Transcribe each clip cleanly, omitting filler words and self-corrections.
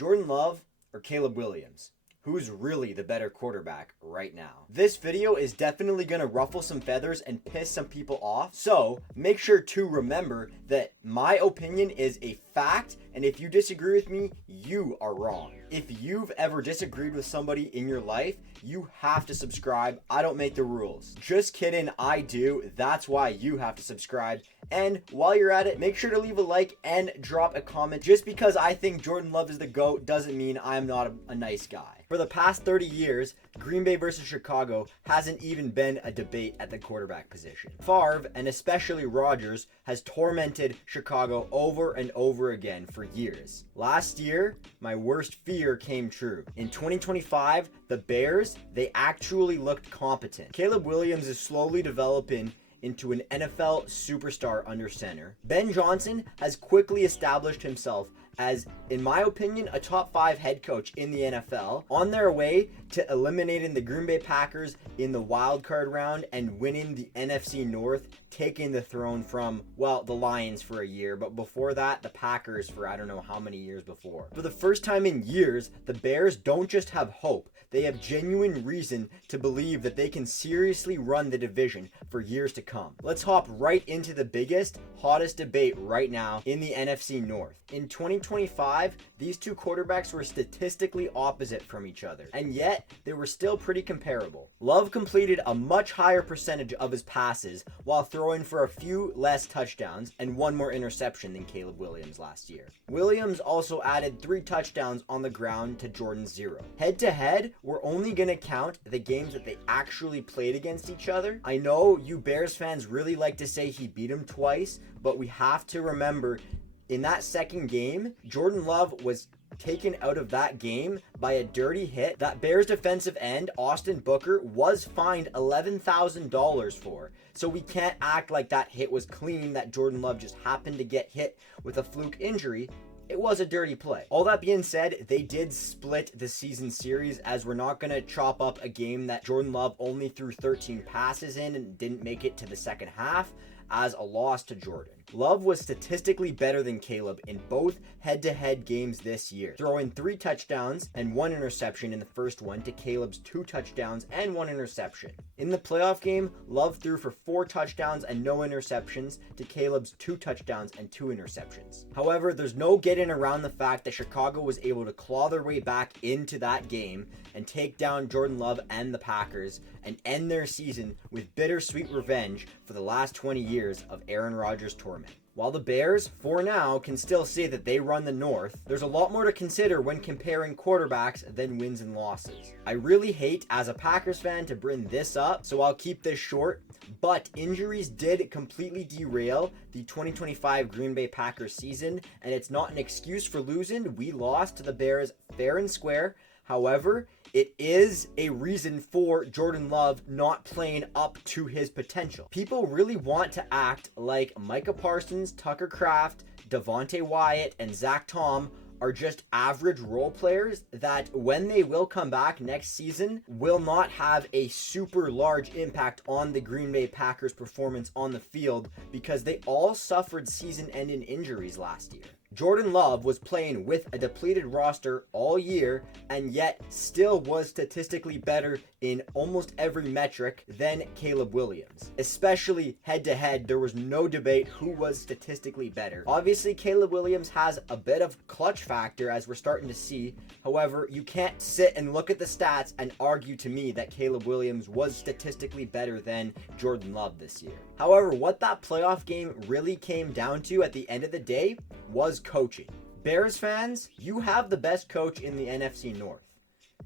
Jordan Love or Caleb Williams? Who's really the better quarterback right now? This video is definitely going to ruffle some feathers and piss some people off, so make sure to remember that my opinion is a fact, and if you disagree with me, you are wrong. If you've ever disagreed with somebody in your life, you have to subscribe. I don't make the rules. Just kidding, I do. That's why you have to subscribe. And while you're at it, make sure to leave a like and drop a comment. Just because I think Jordan Love is the GOAT doesn't mean I'm not a nice guy. For the past 30 years, Green Bay versus Chicago hasn't even been a debate at the quarterback position. Favre, and especially Rodgers, has tormented Chicago over and over again for years. Last year, my worst fear came true. In 2025, the Bears, they actually looked competent. Caleb Williams is slowly developing into an NFL superstar under center. Ben Johnson has quickly established himself as, in my opinion, a top 5 head coach in the NFL, on their way to eliminating the Green Bay Packers in the wild card round and winning the NFC North, taking the throne from, well, the Lions for a year, but before that, the Packers for I don't know how many years before. For the first time in years, the Bears don't just have hope, they have genuine reason to believe that they can seriously run the division for years to come. Let's hop right into the biggest, hottest debate right now in the NFC North. In 2025, these two quarterbacks were statistically opposite from each other, and yet they were still pretty comparable. Love completed a much higher percentage of his passes while throwing for a few less touchdowns and one more interception than Caleb Williams last year. Williams also added 3 touchdowns on the ground to Jordan's 0. Head to head, we're only going to count the games that they actually played against each other. I know you Bears fans really like to say he beat him twice, but we have to remember in that second game, Jordan Love was taken out of that game by a dirty hit that Bears defensive end, Austin Booker, was fined $11,000 for. So we can't act like that hit was clean, that Jordan Love just happened to get hit with a fluke injury. It was a dirty play. All that being said, they did split the season series, as we're not going to chop up a game that Jordan Love only threw 13 passes in and didn't make it to the second half as a loss to Jordan. Love was statistically better than Caleb in both head-to-head games this year, throwing 3 touchdowns and 1 interception in the first one to Caleb's 2 touchdowns and 1 interception. In the playoff game, Love threw for 4 touchdowns and no interceptions to Caleb's 2 touchdowns and 2 interceptions. However, there's no getting around the fact that Chicago was able to claw their way back into that game and take down Jordan Love and the Packers and end their season with bittersweet revenge for the last 20 years of Aaron Rodgers' torment. While the Bears, for now, can still say that they run the North, there's a lot more to consider when comparing quarterbacks than wins and losses. I really hate, as a Packers fan, to bring this up, so I'll keep this short, but injuries did completely derail the 2025 Green Bay Packers season, and it's not an excuse for losing. We lost to the Bears fair and square. However, it is a reason for Jordan Love not playing up to his potential. People really want to act like Micah Parsons, Tucker Kraft, Devontae Wyatt, and Zach Tom are just average role players that, when they will come back next season, will not have a super large impact on the Green Bay Packers' performance on the field, because they all suffered season-ending injuries last year. Jordan Love was playing with a depleted roster all year and yet still was statistically better in almost every metric than Caleb Williams. Especially head-to-head, there was no debate who was statistically better. Obviously, Caleb Williams has a bit of clutch factor, as we're starting to see. However, you can't sit and look at the stats and argue to me that Caleb Williams was statistically better than Jordan Love this year. However, what that playoff game really came down to at the end of the day was coaching. Bears fans, you have the best coach in the NFC North,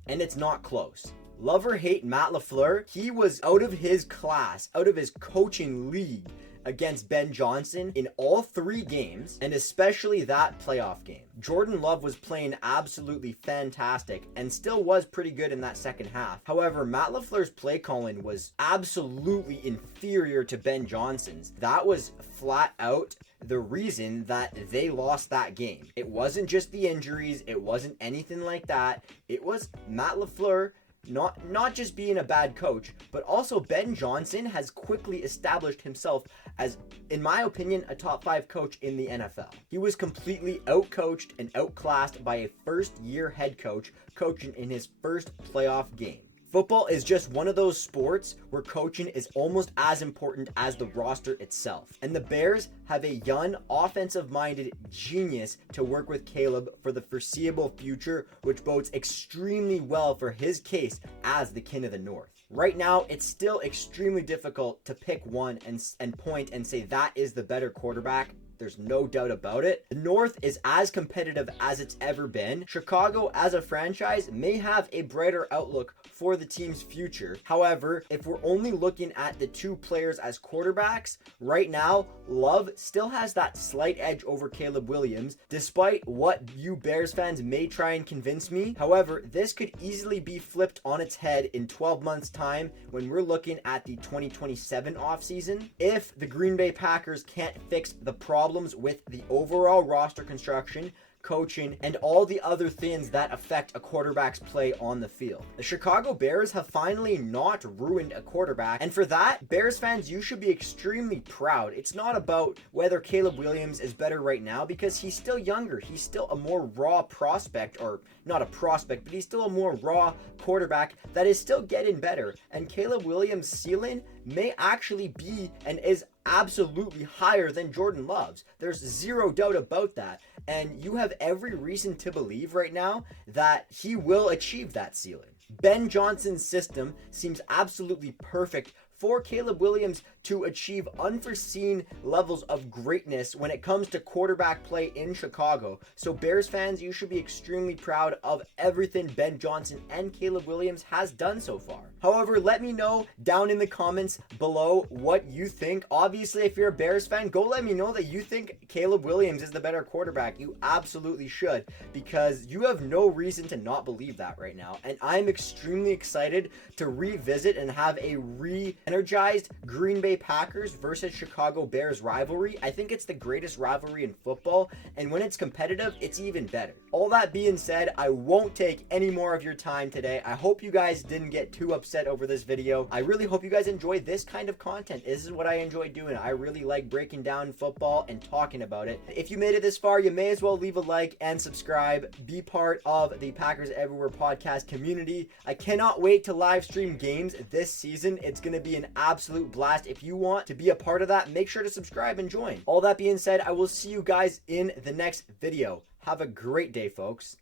and it's not close. Love or hate Matt LaFleur, he was out of his class, out of his coaching league against Ben Johnson in all 3 games, and especially that playoff game. Jordan Love was playing absolutely fantastic and still was pretty good in that second half. However, Matt LaFleur's play calling was absolutely inferior to Ben Johnson's. That was flat out the reason that they lost that game. It wasn't just the injuries, it wasn't anything like that. It was Matt LaFleur not just being a bad coach, but also Ben Johnson has quickly established himself as, in my opinion, a top 5 coach in the NFL. He was completely outcoached and outclassed by a first-year head coach coaching in his first playoff game. Football is just one of those sports where coaching is almost as important as the roster itself. And the Bears have a young, offensive-minded genius to work with Caleb for the foreseeable future, which bodes extremely well for his case as the King of the North. Right now, it's still extremely difficult to pick one and point and say that is the better quarterback. There's no doubt about it. The North is as competitive as it's ever been. Chicago, as a franchise, may have a brighter outlook for the team's future. However, if we're only looking at the two players as quarterbacks, right now, Love still has that slight edge over Caleb Williams, despite what you Bears fans may try and convince me. However, this could easily be flipped on its head in 12 months' time when we're looking at the 2027 offseason. If the Green Bay Packers can't fix the problems with the overall roster construction, coaching, and all the other things that affect a quarterback's play on the field. The Chicago Bears have finally not ruined a quarterback, and for that, Bears fans, you should be extremely proud. It's not about whether Caleb Williams is better right now, because he's still younger. He's still a more raw prospect, or not a prospect, but he's still a more raw quarterback that is still getting better. And Caleb Williams' ceiling may actually be and is absolutely higher than Jordan Love's. There's zero doubt about that. And you have every reason to believe right now that he will achieve that ceiling. Ben Johnson's system seems absolutely perfect for Caleb Williams to achieve unforeseen levels of greatness when it comes to quarterback play in Chicago. So Bears fans, you should be extremely proud of everything Ben Johnson and Caleb Williams has done so far. However, let me know down in the comments below what you think. Obviously, if you're a Bears fan, go let me know that you think Caleb Williams is the better quarterback. You absolutely should, because you have no reason to not believe that right now. And I'm extremely excited to revisit and have a re-energized Green Bay Packers versus Chicago Bears rivalry. I think it's the greatest rivalry in football, and when it's competitive, it's even better. All that being said, I won't take any more of your time today. I hope you guys didn't get too upset over this video. I really hope you guys enjoy this kind of content. This is what I enjoy doing. I really like breaking down football and talking about it. If you made it this far, you may as well leave a like and subscribe. Be part of the Packers Everywhere podcast community. I cannot wait to live stream games this season. It's going to be an absolute blast. If you want to be a part of that, make sure to subscribe and join. All that being said, I will see you guys in the next video. Have a great day, folks.